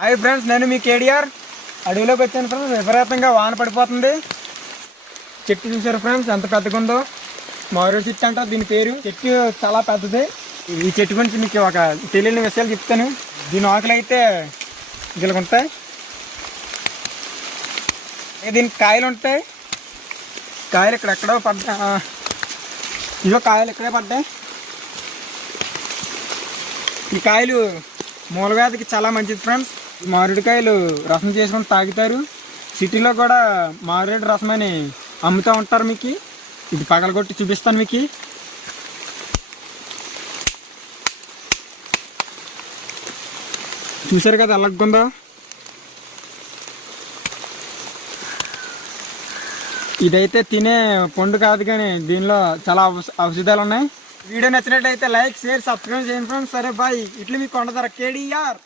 Hi friends, నేను మీ KDR. అడవిలోకి వచ్చాను ఫ్రెండ్స్. విపరీతంగా వాన పడిపోతుంది. చెట్టు చూసారు ఫ్రెండ్స్ ఎంత పెద్దగా ఉందో. మారేడు చెట్టు అంట దీని పేరు. చెట్టు చాలా పెద్దది. ఈ చెట్టు గురించి మీకు ఒక తెలియని విషయాలు చెప్తాను. దీని ఆకులు అయితే ఇలాగ ఉంటాయి. దీనికి కాయలు ఉంటాయి. కాయలు ఇక్కడెక్కడో పడ్డా, ఇదో కాయలు ఇక్కడే పడ్డాయి. ఈ కాయలు మూలవ్యాధికి చాలా మంచిది ఫ్రెండ్స్. మారేడుకాయలు రసం చేసుకొని తాగుతారు. సిటీలో కూడా మారేడు రసం అని అమ్ముతూ ఉంటారు. మీకు ఇది పగలగొట్టి చూపిస్తాను. మీకు చూసారు కదా ఎలాగుందో. ఇదైతే తినే పండు కాదు, కానీ దీనిలో చాలా ఔషధాలు ఉన్నాయి. వీడియో నచ్చినట్లయితే లైక్, షేర్, సబ్స్క్రైబ్ చేయండి ఫ్రెండ్స్. సరే బాయ్. ఇట్లా మీకు కొండదర కేడిఆర్.